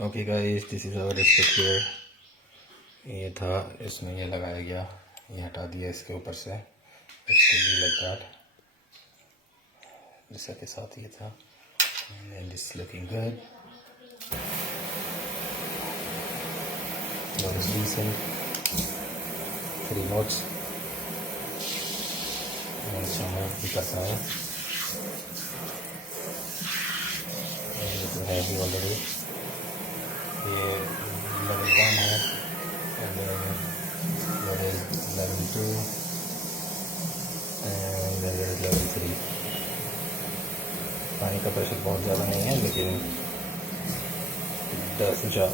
Okay guys, this is our sticker. ये था, इसमें ये लगाया गया, ये हटा दिया इसके ऊपर से। लाइक दैट, जैसा के साथ ये था। And it's looking good. Most recent 3 notes and some more Picasso. And it's heavy already. ये level 1 है, and then there is level 2 and then there is level 3. पानी का प्रेशर बहुत ज़्यादा नहीं है, लेकिन it does the job.